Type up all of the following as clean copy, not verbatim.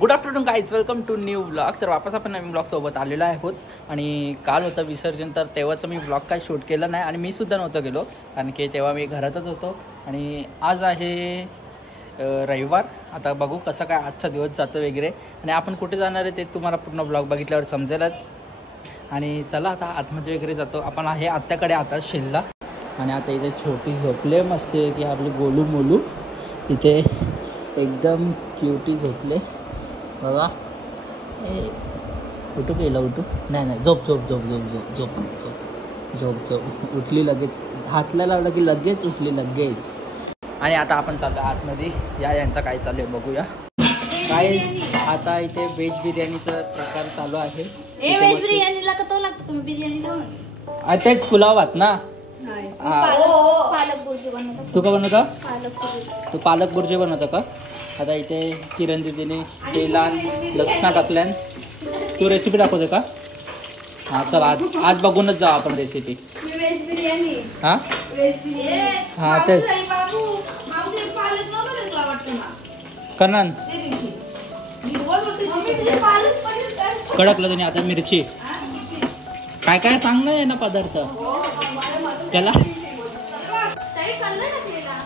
Good afternoon guys, welcome to new blog. तर वापस आपण नवीन ब्लॉग सोबत आलेलो आहोत. आणि काल होतं विसर्जन, तर तेव्हाचं मी ब्लॉग काय शूट केलं नाही आणि मी सुद्धा नव्हतं गेलो, कारण की तेव्हा मी घरातच होतो. आणि आज आहे रविवार. आता बघू कसं काय आजचा दिवस जातो वगैरे, आणि आपण कुठे जाणार आहे ते तुम्हाला पूर्ण ब्लॉग बघितल्यावर समजेलच. आणि चला आता आतमध्ये वगैरे जातो. आपण आहे आत्याकडे आता शिल्ला, आणि आता इथे छोटी झोपले मस्ती की आपली गोलू मोलू इथे एकदम क्युटी झोपले बघा. उठू गेला उठू नाही झोप झोप झोप झोप झोप झोप झोप झोप झोप उठली लगेच, हातला लावलं की लगेच उठली लगेच. आणि आता आपण चाललो आतमध्ये. यांचा काय चालू आहे बघूया. काय आता इथे व्हेज बिर्याणीचा प्रकार चालू आहे. व्हेज बिर्याणीला का तो लागतो तुम्ही बिर्याणी तेच पुलाव भात ना. पालक बुर्जी बनवतो. तू का बनवता? तू पालक बुर्जी बनवतो का? आता इथे किरण दीदीने तेलान लसणा टाकल्यान. तू रेसिपी दाखवते का? हां चल, आज बघूनच जाऊ आपण रेसिपी. हां हां तेच करण कडकलं तुम्ही. आता मिरची काय काय चांगलं आहे ना पदार्थ त्याला.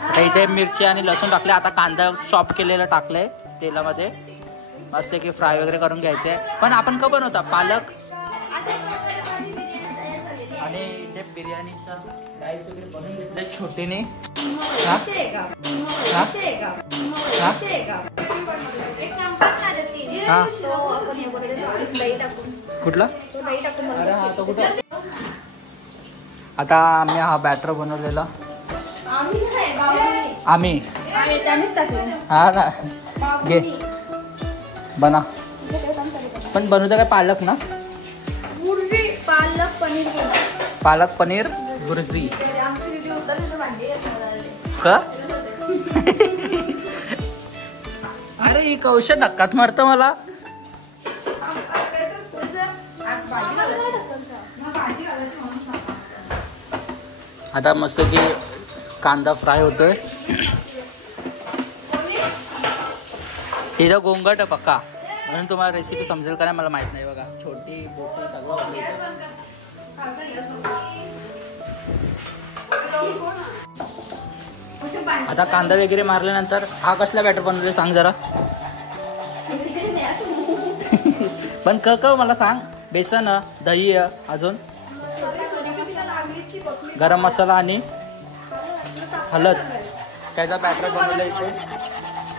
आता इथे मिरची आणि लसूण टाकले. आता कांदा चॉप केलेला टाकले तेलामध्ये, मस्त की फ्राय वगैरे करून घ्यायचे. पण आपण का बनवता पालक. आणि इथे बिर्याणीचा राईस वगैरे बनवून घेतले छोटीने. कुठला? अरे हा तो कुठं. आता आम्ही हा बॅटर बनवलेला आम्ही हा ना घे बना. पण बनवता काय पालक ना? पालक पनीर बुर्जी का? अरे ही कौशल नक्कात मारत मला. आता मस्त की कांदा फ्राय होतोय. इथं गोंगट पक्का, म्हणून तुम्हाला रेसिपी समजेल का नाही मला माहित नाही. बघा छोटी बोटी सगळं. आता कांदा वगैरे मारल्यानंतर हा कसला बॅटर बनवले सांग जरा. पण क मला सांग. बेसन, दही, अजून गरम मसाला आणि हळद त्याचा बॅटर बनवलं इथे.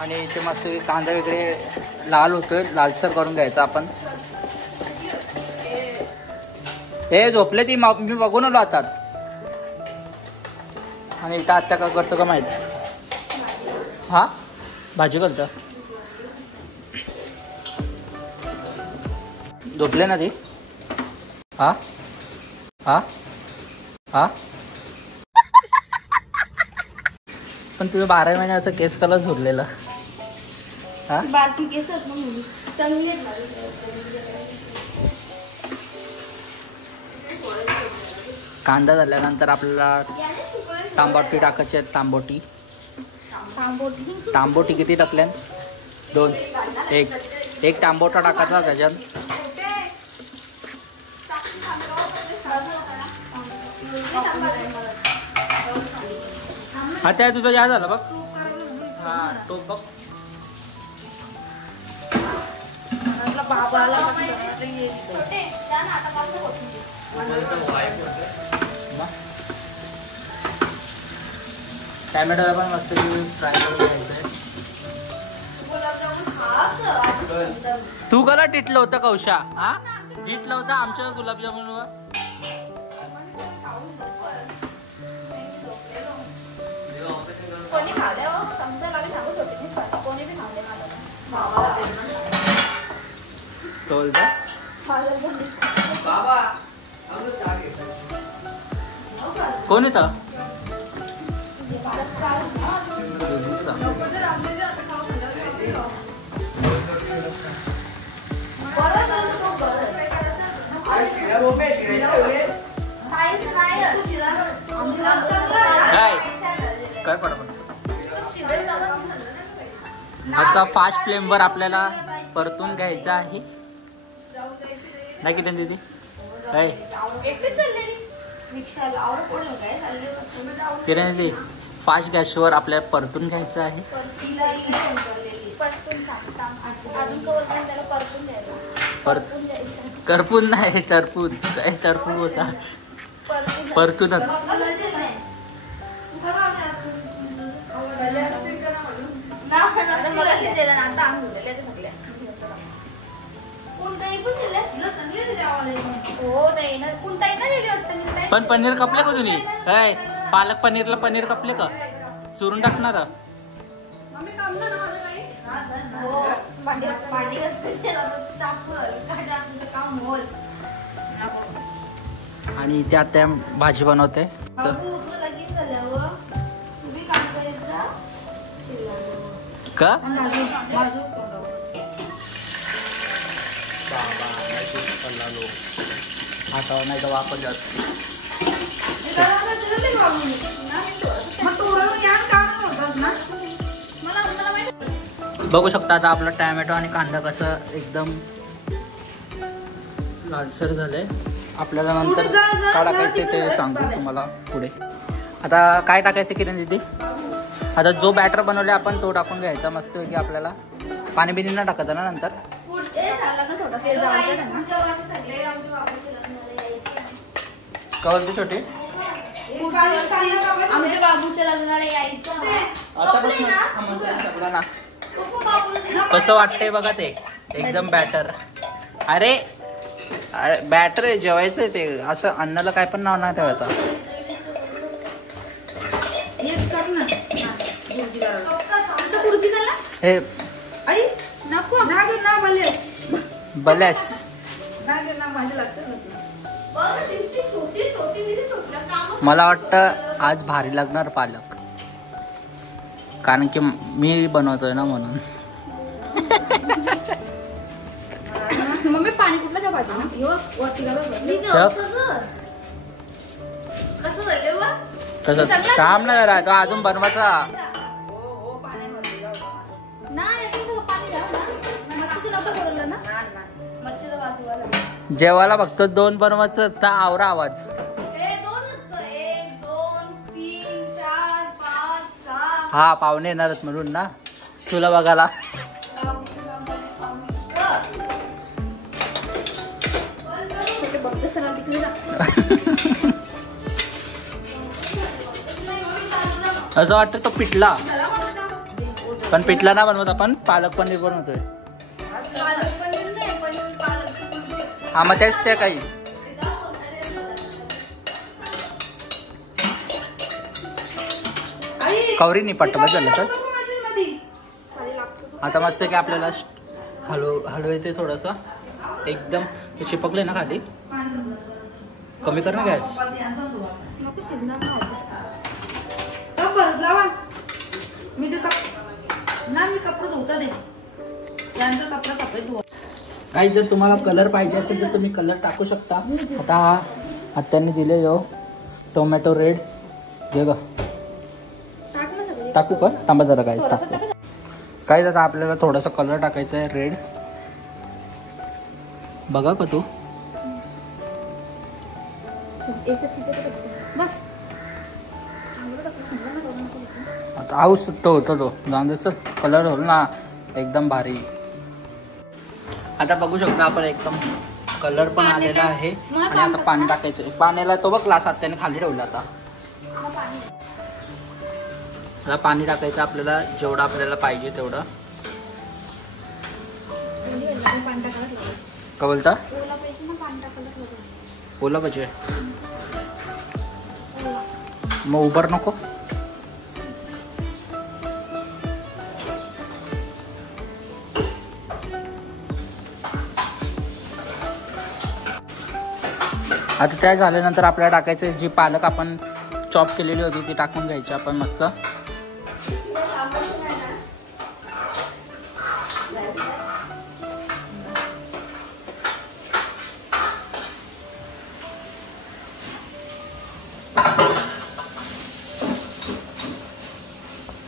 आणि इथे मस्त कांदा वगैरे लाल होतोय, लालसर करून घ्यायचा आपण. हे झोपले ती मी बघून आलो आता. आणि इथं आत्ता का करतो का माहित. हा भाजी करतो. झोपले ना ती. हा हा हा पण तुम्ही 12 महिन्याचं केस कलर झोडलेलं. हा बाकी केस चांगले. कांदा झाल्यानंतर आपल्याला तांबोटी टाकायची आहे. तांबोटी किती टाकल्या? 2. एक तांबोटा टाकायचा त्याच्यात. हा त्या तुझं या झालं बघ. हा तो बघ. टॅमॅटोला पण मस्त फ्राय करून घ्यायचंय. तू कला टिटलं होतं कौशा. हा टिटलं होतं आमच्या गुलाबजामुनवर. कोण येतं? काय पडत. आता फास्ट फ्लेमवर आपल्याला परतून घ्यायचा आहे. नाही किती दीदी काय किरण दीदी फास्ट गॅसवर आपल्याला परतून घ्यायचं आहे. करपून नाही टरपून काय टरपून होता परतूनच. पण पनीर कापले का तुम्ही काय पालक पनीरला पनीर कापले का चुरून टाकणार. आणि इथे आता भाजी बनवते. का हातावर नाही तर वापर जास्त. बघू शकता आता आपला टॅमॅटो आणि कांदा कसं एकदम लालसर झालंय. आपल्याला नंतर काय टाकायचं ते सांगू तुम्हाला पुढे. आता काय टाकायचं किरण दीदी. आता जो बॅटर बनवला आपण तो टाकून घ्यायचा मस्त की आपल्याला पाणी बिनी न टाकायचं ना नंतर. कवलती छोटी आमच्या बाबूच्या लग्नाला यायचं ना. कसं वाटतंय बघा ते एकदम बॅटर. अरे बॅटर आहे जेवायचं ते असं अन्नाला काय पण नाव नाही ठेवायचं. हे बलेस मला वाटतं आज भारी लागणार पालक कारण की मी बनवतोय ना म्हणून. मम्मी पाणी कुठलं त्या पाहिजे कसं काम नाही जरा तो अजून बनवायचा. जेवायला फक्त 2 बनवायचं तर आवरा आवाज. 1 2 3 4 5 6 हा पाहुणे येणारच म्हणून ना तुला बघायला. असं वाटतं तो पिठला पण पिठला ना बनवत आपण पालक पनीर बनवतोय. हा मग तेच ते काही कवरी नाही पट्ट बस झालं तर. आता मस्त की आपल्याला हलवायचं थोडंसं एकदम ते चिपकले ना खाली. कमी कर ना गॅस. काही जर तुम्हाला कलर पाहिजे असेल तर तुम्ही कलर टाकू शकता. आता हा आत्यांनी दिले जो टोमॅटो रेड जे ग टाकू का थांबा जरा काय टाकतो. काय आता आपल्याला थोडासा कलर टाकायचा आहे रेड. बघा का तू आता आऊस तो होता तो गांजाचा कलर होल ना एकदम भारी. आता बघू शकता आपण एकदम कलर पण आलेला आहे. आणि आता पाणी टाकायचं. पाण्याला तो बघ ग्लास त्याने खाली ठेवला. आता पाणी टाकायचं आपल्याला जेवढं आपल्याला पाहिजे तेवढं. काय बोलता ओला पाहिजे मग उबर नको. आता त्या झाल्यानंतर आपल्याला टाकायचं जी पालक आपण चॉप केलेली होती ती टाकून घ्यायची आपण मस्त.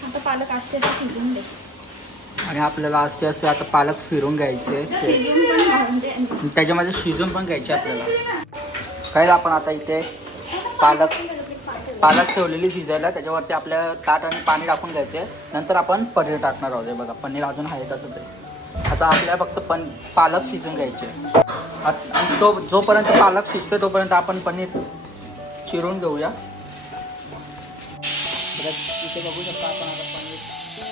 आता पालक असते शिजून दे. आणि आपल्याला असते असते आता पालक फिरून घ्यायचे शिजून पण घालून दे. त्याच्यामध्ये शिजून पण घ्यायचे आपल्याला. काय आपण आता इथे पालक ठेवलेली शिजायला, त्याच्यावरती आपल्या ताट आणि पाणी टाकून घ्यायचे. नंतर आपण पनीर टाकणार आहोत. हे बघा पनीर अजून आहे तसंच आहे. आता आपल्याला फक्त पालक शिजून घ्यायचे. आणि जोपर्यंत पालक शिजते तोपर्यंत आपण पनीर चिरून घेऊया. इथे बघू शकता आपण आता पनीर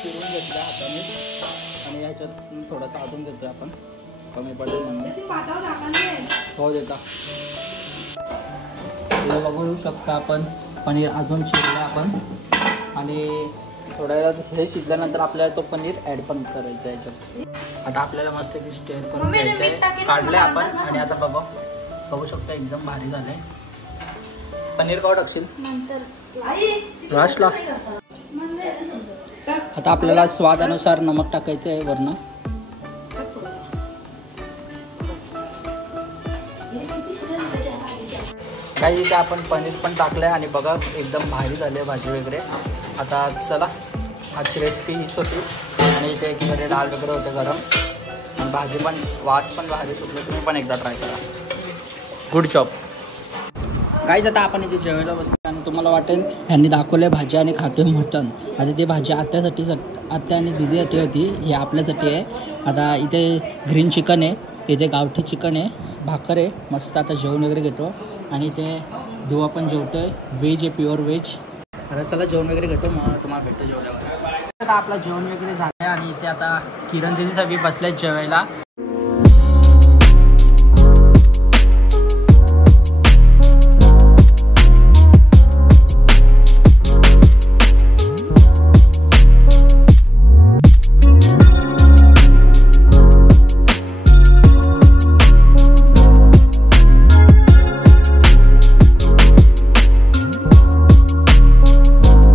चिरून घेतलं हाताने आणि ह्याच्यात थोडंसं अजून घेतो आपण कमी पडेल म्हणून. हो देता. इथे बघू शकता आपण पनीर अजून चिरलं आपण आणि थोड्या वेळात हे शिजल्यानंतर आपल्याला तो पनीर ॲड पण करायचा आहे याच्यात. आता आपल्याला मस्त एक स्टेअर करून घ्यायचं आहे. काढले आपण आणि आता बघू शकता एकदम भारी झालं आहे. पनीर का टाकशील लास्टला. आता आपल्याला स्वादानुसार नमक टाकायचं आहे वरनं. काही इथे आपण पनीर पण टाकलं आहे आणि बघा एकदम भारी झाले भाजी वगैरे. आता चला आजची रेसिपी हीच होती आणि इथे एकीकडे डाळ वगैरे होते गरम आणि भाजी पण वास पण भारी सुटले. तुम्ही पण एकदा ट्राय करा. Good job. काहीच आता आपण इथे जेवायला बसतो आणि तुम्हाला वाटेल ह्यांनी दाखवले भाजी आणि खाते मटण. आता ती भाजी आत्या आणि दिदीसाठी होती, ही आपल्यासाठी आहे. आता इथे ग्रीन चिकन आहे, इथे गावठी चिकन आहे, भाकर आहे. मस्त आता जेवण वगैरे घेतो आणि इथे देवा पण जेवतो आहे. व्हेज आहे, प्युअर व्हेज. आता चला जेवण वगैरे घेतो, मग तुम्हाला भेटतो जेवल्यावरच. आता आपलं जेवण वगैरे झालं आहे आणि इथे आता किरण दिदीसाठी बसले जेवायला